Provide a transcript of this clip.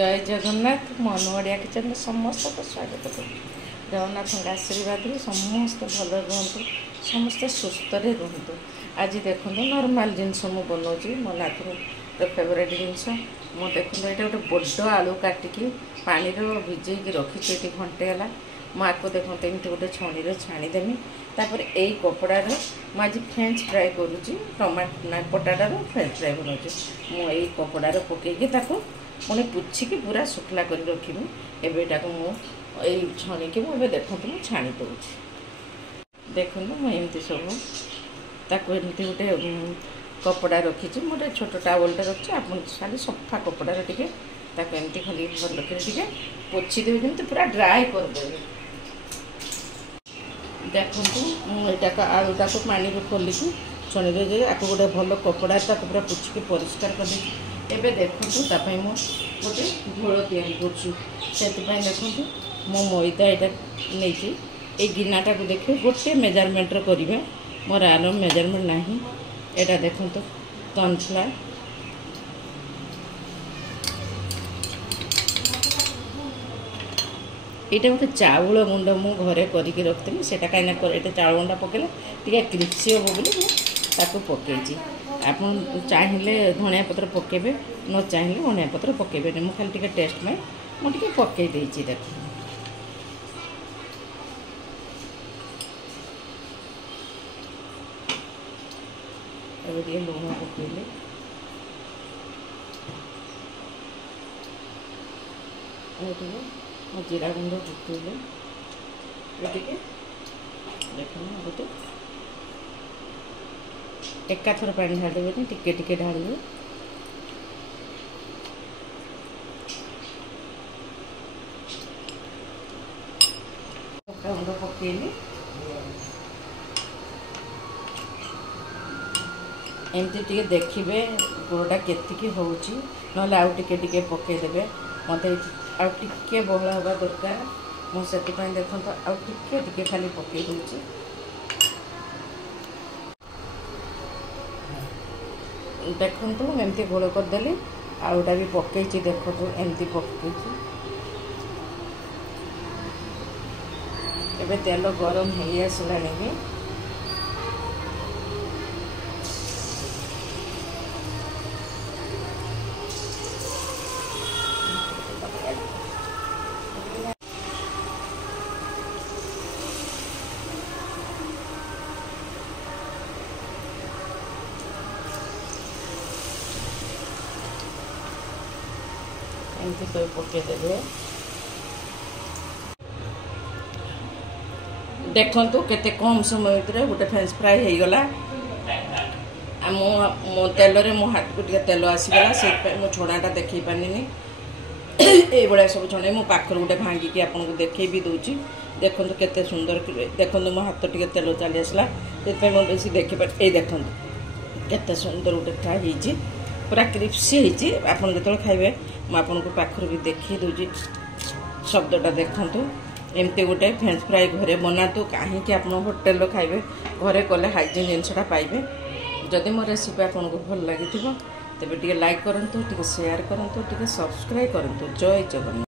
जय जगन्नाथ मन ओडिया किचन में समस्त को स्वागत कर जगन्नाथ आशीर्वाद समस्त भल रुहतु समस्ते सुस्थ रुहतु। आज देखो नॉर्मल जिनस मु बनाऊँ मो नाथुर फेवरेट जिनस मु देखो ये गोटे बड़ आलू काटिकी पानी भिजेक रखी घंटे है मुझको देखो एमती गोटे छणी छाणीदेमी तापर यही कपड़ार मुझे फ्रेंच फ्राए करुँची टमाटो पटाटार फ्रेंच फ्राए बनाऊँ मुझे कपड़ार पकईकी पुणी पुछिकी पूरा शुक्ला कर रखी एबेटा मुझे छणी की मुझे देखो मुझे छाणी दूँ देखो मुझे सब ताको एमती गोटे कपड़ा रखी मोटे छोट टावलटे रखी आप खाली सफा कपड़ार टे एमती खाली भल के पोछि देवे जमी पूरा ड्राए करदे देखो मुझे आलूटा को पानी खोलिकी छणी दे आपको गोटे भल कपड़ा पूरा पुछिकी परिष्कार कर एबे देखो तापाई मु गोटे घोल तैयारी करपाई देखो मो मैदा यहाँ नहीं ये गिनाटा को देखिए गोटे मेजरमेंट करेंगे मोर आर मेजरमेंट ना यहाँ देखो कॉर्नफ्लावर यहाँ गोटे चाउल गुंड मु घरे करके रखी से कहीं चाउल गुंडा पकेले टे क्रिप्सी हम बोली पकई आप चाहिए धनिया पत्र पकेबे न चाहिए धनिया पत्र पकेबे नहीं खाली टे टेस्ट में मुझे पकई देती देख लुण पकेले जीरा गुंड पकेले देख गोटे एका थर पानी ढाल देवे टिके टिके ढाल गुंड पकेली एमती टिके देखिए गुड़टा केतिकी होची नले आउ टिके टिके पकेदेवे मत आउ टिके बहला हवा दरकार मुझे देखो तो आउ टिके टिके खाली पकई दूची देखो एमती घोल करदेली आउटा भी पकई देखो एमती पकई एबे तेल गरम हो आसला भी एमती सब पकईदेवे देखु केते कम समय भर गोटे फ्रेंच फ्राए हो गला मो तेल मो हाथ को तेल आसीगला से मो छणाटा देखी पानी ये सब छणे मो पाखर गोटे भांगिकी आपको देखे भी दूची देखो केते सुंदर देखो मो हाथ टे तेल चली आसला से बेसी देखिए ये देखो केते सुंदर गोटे फ्राए हो पूरा क्रिप्सी होती आप जो खाइबे मुझे पाखर भी देखी दूची शब्दटा देखु एमती गोटे फ्रेंच फ्राए घरे बनातु कहीं आप होटेल खाइबे घरे कले हाइजीन जिनसटा पाइबे जदि मो रेसिपी आपको भल लगी तेज टे लाइक करूँ टे शेयर करूँ टे सब्सक्राइब करूँ जय जगन्नाथ।